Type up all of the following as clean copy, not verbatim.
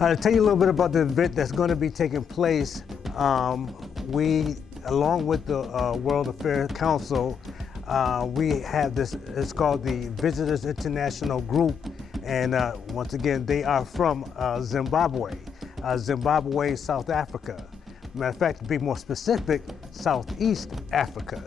To tell you a little bit about the event that's going to be taking place, we, along with the World Affairs Council, we have this, it's called the Visitors International Group, and once again, they are from Zimbabwe, South Africa. Matter of fact, to be more specific, Southeast Africa.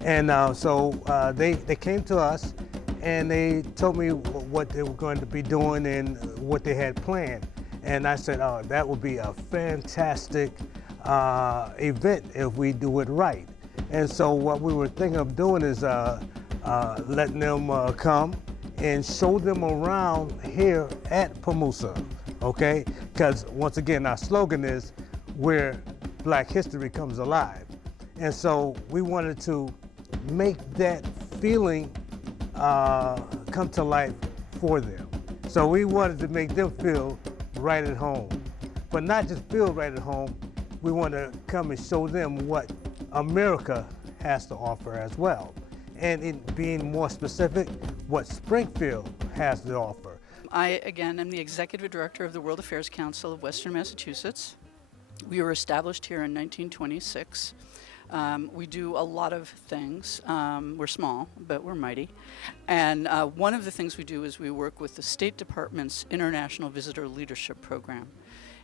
And so they came to us and they told me what they were going to be doing and what they had planned. And I said, oh, that would be a fantastic event if we do it right. And so what we were thinking of doing is letting them come and show them around here at PAHMUSA, okay? Because once again, our slogan is where Black history comes alive. And so we wanted to make that feeling come to life for them. So we wanted to make them feel right at home, but not just feel right at home. We want to come and show them what America has to offer as well. And in being more specific, what Springfield has to offer. I, again, am the Executive Director of the World Affairs Council of Western Massachusetts. We were established here in 1926. We do a lot of things. We're small, but we're mighty. And one of the things we do is we work with the State Department's International Visitor Leadership Program,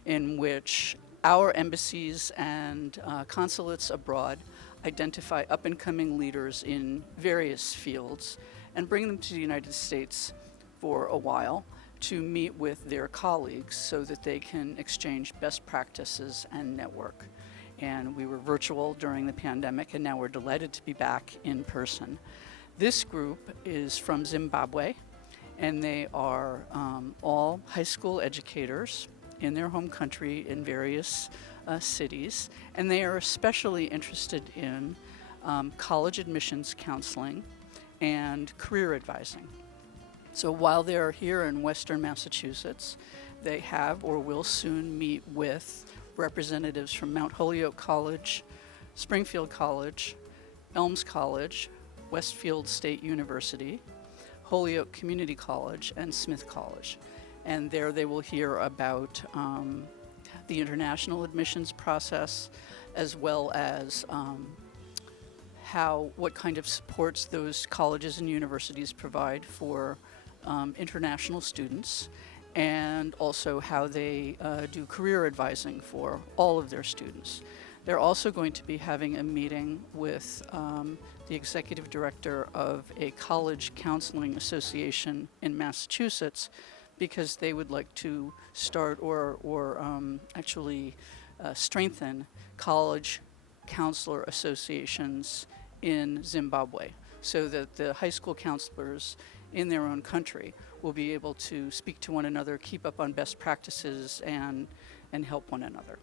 in which our embassies and consulates abroad identify up-and-coming leaders in various fields and bring them to the United States for a while to meet with their colleagues so that they can exchange best practices and network. And we were virtual during the pandemic, and now we're delighted to be back in person. This group is from Zimbabwe, and they are all high school educators in their home country in various cities, and they are especially interested in college admissions counseling and career advising. So while they're here in Western Massachusetts, they have or will soon meet with representatives from Mount Holyoke College, Springfield College, Elms College, Westfield State University, Holyoke Community College, and Smith College. And there they will hear about the international admissions process, as well as what kind of supports those colleges and universities provide for international students, and also how they do career advising for all of their students. They're also going to be having a meeting with the executive director of a college counseling association in Massachusetts, because they would like to start or actually strengthen college counselor associations in Zimbabwe, so that the high school counselors in their own country will be able to speak to one another, keep up on best practices, and help one another.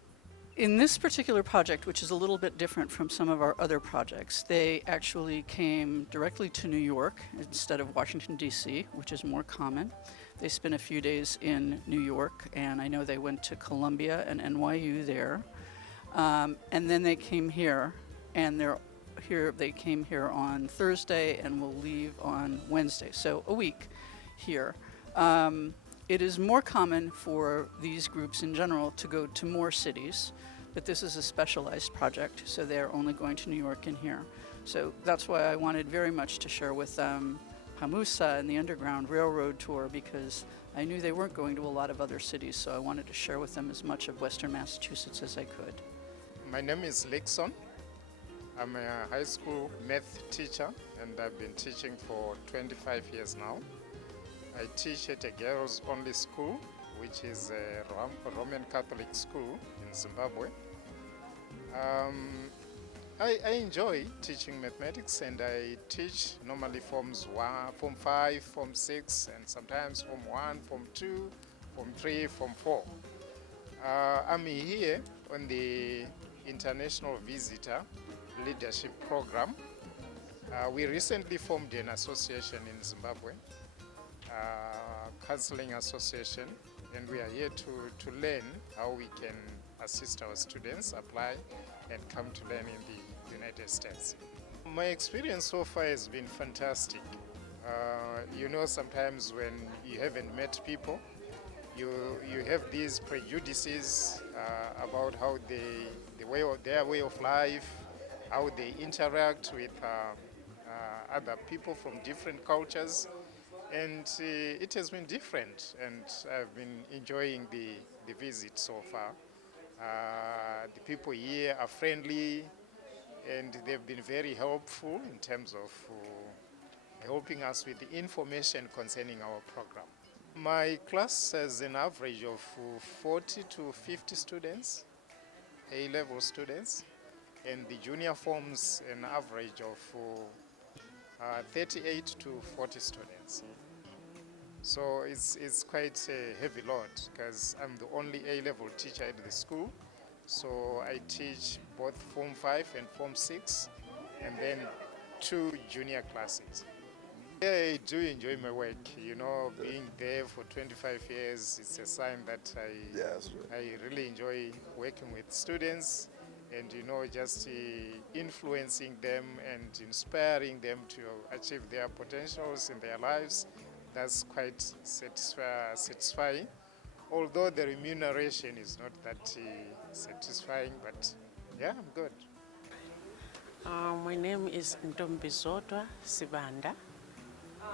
In this particular project, which is a little bit different from some of our other projects, they actually came directly to New York instead of Washington, D.C., which is more common. They spent a few days in New York, and I know they went to Columbia and NYU there. And then they came here, and they came here on Thursday and will leave on Wednesday, so a week here. It is more common for these groups in general to go to more cities, but this is a specialized project, so they're only going to New York and here. So that's why I wanted very much to share with them PAHMUSA and the Underground Railroad Tour, because I knew they weren't going to a lot of other cities, so I wanted to share with them as much of Western Massachusetts as I could. My name is Lexon. I'm a high school math teacher, and I've been teaching for 25 years now. I teach at a girls-only school, which is a Roman Catholic school in Zimbabwe. I enjoy teaching mathematics, and I teach normally forms 1, form 5, form 6, and sometimes form 1, form 2, form 3, form 4. I'm here on the International Visitor Leadership Program. We recently formed an association in Zimbabwe, counseling association, and we are here to learn how we can assist our students apply and come to learn in the United States. My experience so far has been fantastic. You know, sometimes when you haven't met people, you to have these prejudices about how their way of life, how they interact with other people from different cultures, and it has been different, and I've been enjoying the visit so far. The people here are friendly, and they've been very helpful in terms of helping us with the information concerning our program. My class has an average of 40 to 50 students, A-level students, and the junior forms an average of 38 to 40 students. So it's quite a heavy load because I'm the only A-level teacher at the school. So I teach both Form 5 and Form 6, and then 2 junior classes. Yeah, I do enjoy my work. You know, being there for 25 years, it's a sign that I really enjoy working with students and, you know, just influencing them and inspiring them to achieve their potentials in their lives. That's quite satisfying. Although the remuneration is not that satisfying, but yeah, I'm good. My name is Ntombizodwa Sibanda,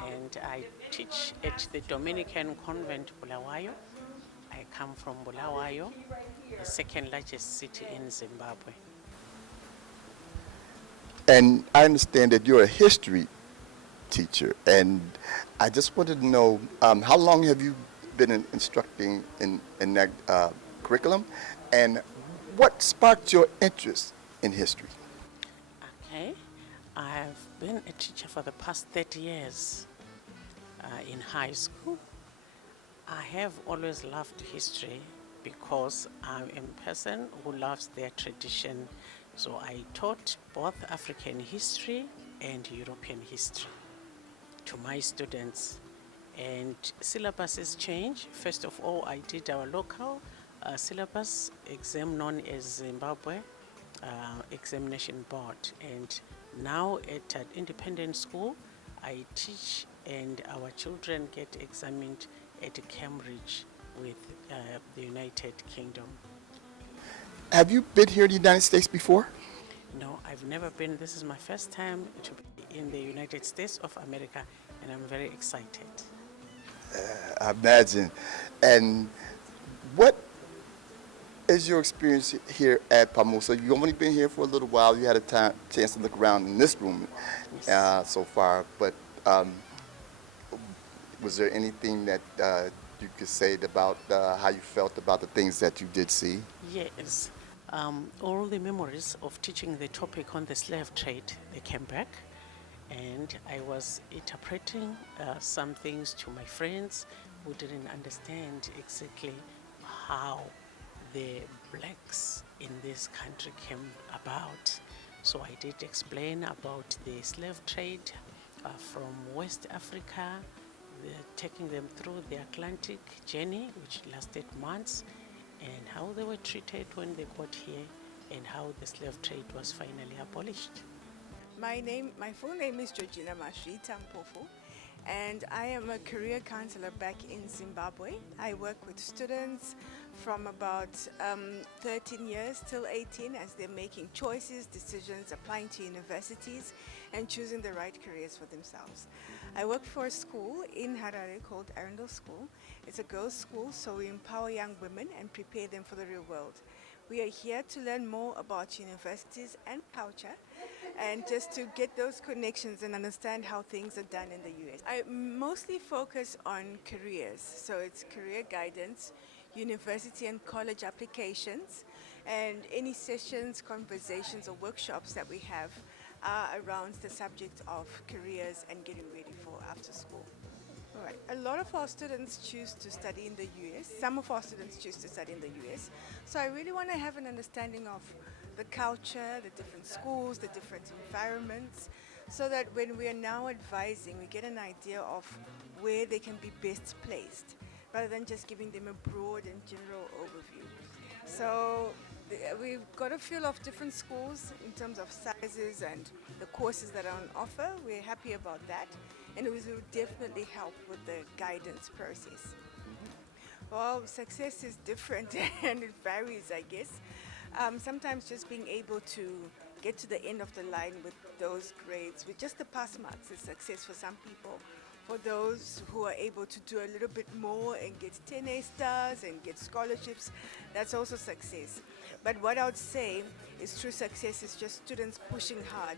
and I teach at the Dominican Convent Bulawayo. I come from Bulawayo, the second largest city in Zimbabwe. And I understand that you're a history teacher, and I just wanted to know how long have you been instructing in that curriculum, and what sparked your interest in history? Okay, I've been a teacher for the past 30 years in high school. I have always loved history because I'm a person who loves their tradition. So I taught both African history and European history to my students. And syllabuses change. First of all, I did our local syllabus exam known as Zimbabwe Examination Board. And now at an independent school, I teach and our children get examined at Cambridge with the United Kingdom. Have you been here in the United States before? No, I've never been. This is my first time to be in the United States of America, and I'm very excited. I imagine. And what is your experience here at PAHMUSA? You've only been here for a little while. You had a chance to look around in this room so far, but was there anything that you could say about how you felt about the things that you did see? Yes. All the memories of teaching the topic on the slave trade, they came back. And I was interpreting some things to my friends who didn't understand exactly how the blacks in this country came about. So I did explain about the slave trade from West Africa, taking them through the Atlantic journey, which lasted months, and how they were treated when they got here, and how the slave trade was finally abolished. My full name is Georgina Mashita Mpofu, and I am a career counselor back in Zimbabwe. I work with students from about 13 years till 18 as they're making choices, decisions, applying to universities, and choosing the right careers for themselves. I work for a school in Harare called Arundel School. It's a girls' school, so we empower young women and prepare them for the real world. We are here to learn more about universities and culture, and just to get those connections and understand how things are done in the US. I mostly focus on careers, so it's career guidance, university and college applications, and any sessions, conversations, or workshops that we have are around the subject of careers and getting ready for after school. All right. A lot of our students choose to study in the US. Some of our students choose to study in the US. So I really want to have an understanding of the culture, the different schools, the different environments, so that when we are now advising, we get an idea of where they can be best placed, rather than just giving them a broad and general overview. So we've got a feel of different schools in terms of sizes and the courses that are on offer. We're happy about that, and it will definitely help with the guidance process. Well, success is different and it varies, I guess. Sometimes just being able to get to the end of the line with those grades, with just the pass marks, is success for some people. For those who are able to do a little bit more and get 10A stars and get scholarships, that's also success. But what I would say is true success is just students pushing hard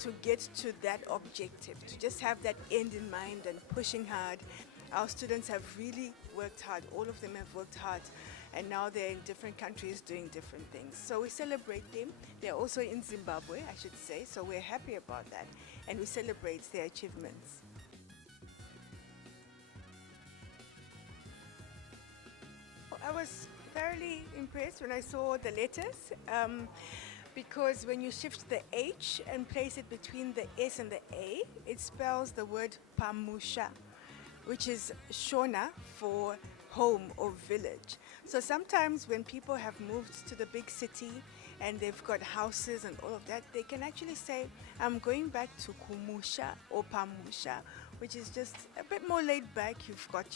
to get to that objective, to just have that end in mind and pushing hard. Our students have really worked hard. All of them have worked hard. And now they're in different countries doing different things. So we celebrate them. They're also in Zimbabwe, I should say. So we're happy about that. And we celebrate their achievements. I was thoroughly impressed when I saw the letters. Because when you shift the H and place it between the S and the A, it spells the word PAHMUSA, which is Shona for home or village. So sometimes when people have moved to the big city and they've got houses and all of that, they can actually say, I'm going back to Kumusha or PAHMUSA, which is just a bit more laid back. You've got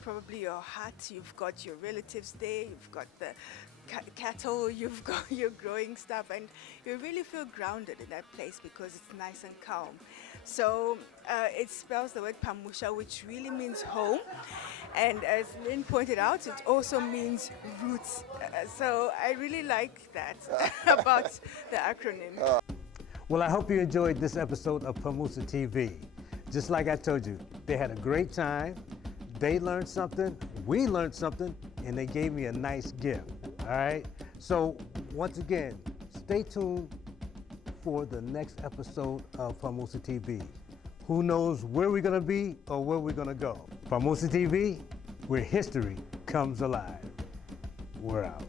probably your hut, you've got your relatives there, you've got the cattle, you've got your growing stuff, and you really feel grounded in that place because it's nice and calm. So it spells the word PAHMUSA, which really means home. And as Lynn pointed out, it also means roots. So I really like that about the acronym. Well, I hope you enjoyed this episode of PAHMUSA TV. Just like I told you, they had a great time. They learned something, we learned something, and they gave me a nice gift. All right? So once again, stay tuned for the next episode of PAHMUSA TV. Who knows where we're gonna be or where we're gonna go. PAHMUSA TV, where history comes alive. We're out.